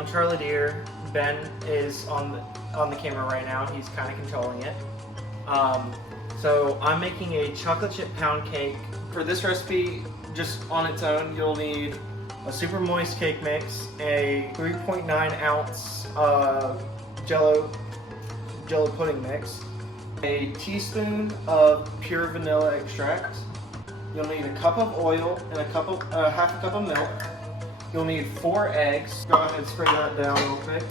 I'm Charlie Deer. Ben is on the camera right now. He's kind of controlling it. So I'm making a chocolate chip pound cake. For this recipe, just on its own, you'll need a super moist cake mix, a 3.9 ounce Jello pudding mix, a teaspoon of pure vanilla extract. You'll need a cup of oil and half a cup of milk. You'll need 4 eggs. Go ahead and spray that down real quick.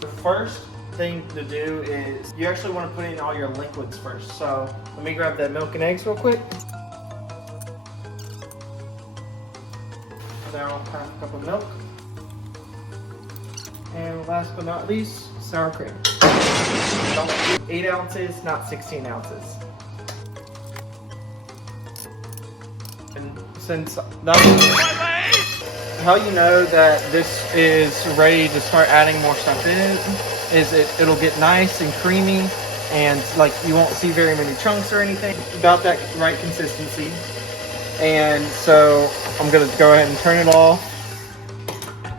The first thing to do is you actually want to put in all your liquids first. So let me grab that milk and eggs real quick. Down half a cup of milk. And last but not least, sour cream. 8 ounces, not 16 ounces. And since that's how you know that this is ready to start adding more stuff in is it'll get nice and creamy, and like you won't see very many chunks or anything. About that right consistency. And so I'm gonna go ahead and turn it off.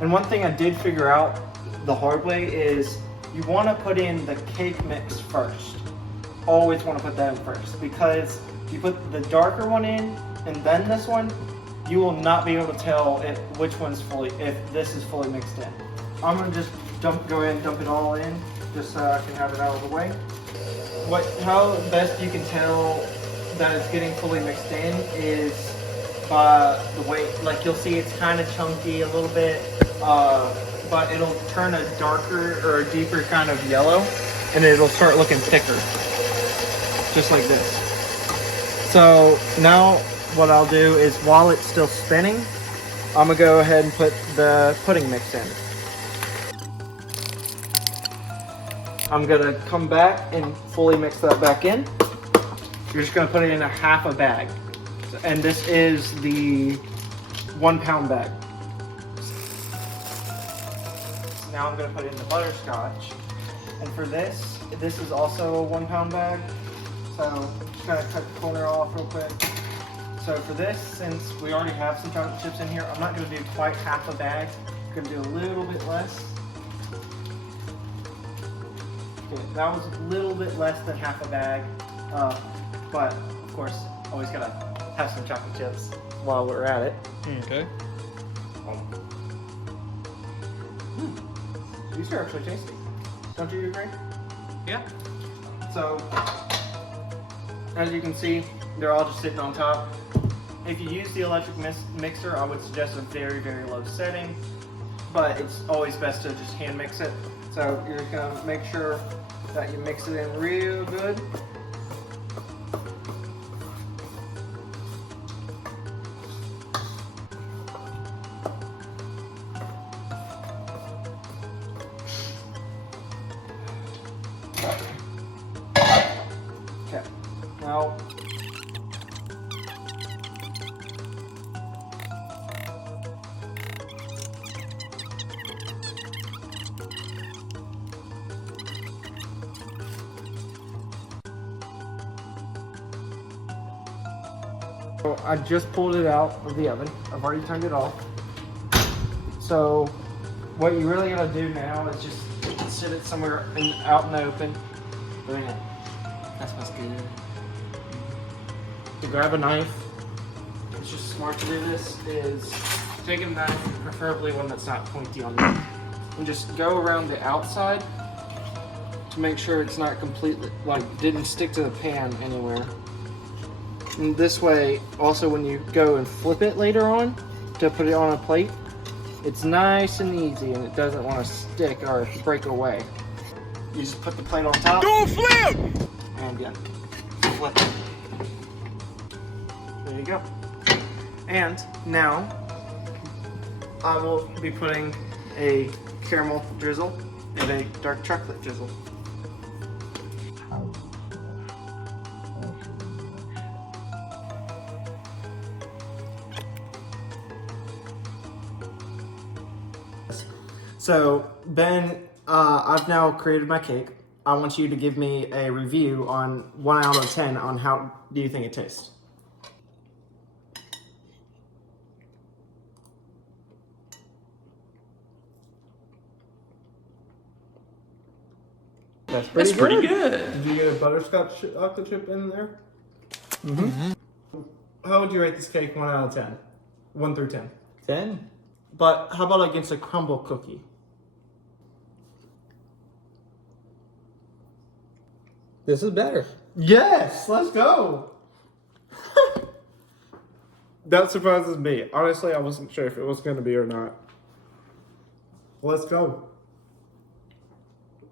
And one thing I did figure out the hard way is you want to put in the cake mix first. Always want to put that in first, because if you put the darker one in and then this one, you will not be able to tell if this is fully mixed in. I'm gonna just go ahead and dump it all in, just so I can have it out of the way. How best you can tell that it's getting fully mixed in is by the way, like you'll see it's kind of chunky a little bit, but it'll turn a darker or a deeper kind of yellow, and it'll start looking thicker, just like this. So now what I'll do is, while it's still spinning, I'm gonna go ahead and put the pudding mix in. I'm gonna come back and fully mix that back in. You're just gonna put it in a half a bag. And this is the 1 pound bag. So now I'm gonna put in the butterscotch. And for this is also a 1 pound bag. So just gonna cut the corner off real quick. So for this, since we already have some chocolate chips in here, I'm not going to do quite half a bag. I'm going to do a little bit less. Okay, that was a little bit less than half a bag. But, of course, always got to have some chocolate chips while we're at it. Okay. These are actually tasty. Don't you agree? Yeah. So, as you can see, they're all just sitting on top. If you use the electric mixer, I would suggest a very, very low setting, but it's always best to just hand mix it. So you're just gonna make sure that you mix it in real good. Okay, now I just pulled it out of the oven. I've already turned it off. So what you really gotta do now is just sit it somewhere out in the open. Look at that. That smells good. To grab a knife, it's just smart to do this, is take a knife, preferably one that's not pointy on it, and just go around the outside to make sure it's not completely, didn't stick to the pan anywhere. And this way, also when you go and flip it later on to put it on a plate, it's nice and easy and it doesn't want to stick or break away. You just put the plate on top. Don't flip! And yeah, flip it. There you go. And now, I will be putting a caramel drizzle and a dark chocolate drizzle. So, Ben, I've now created my cake. I want you to give me a review on 1 out of 10 on how do you think it tastes. That's That's pretty good. Did you get a butterscotch chocolate chip in there? Mm-hmm. How would you rate this cake 1 out of 10? 1 through 10. 10. But how about against a crumble cookie? This is better. Yes, let's go. That surprises me. Honestly, I wasn't sure if it was going to be or not. Let's go.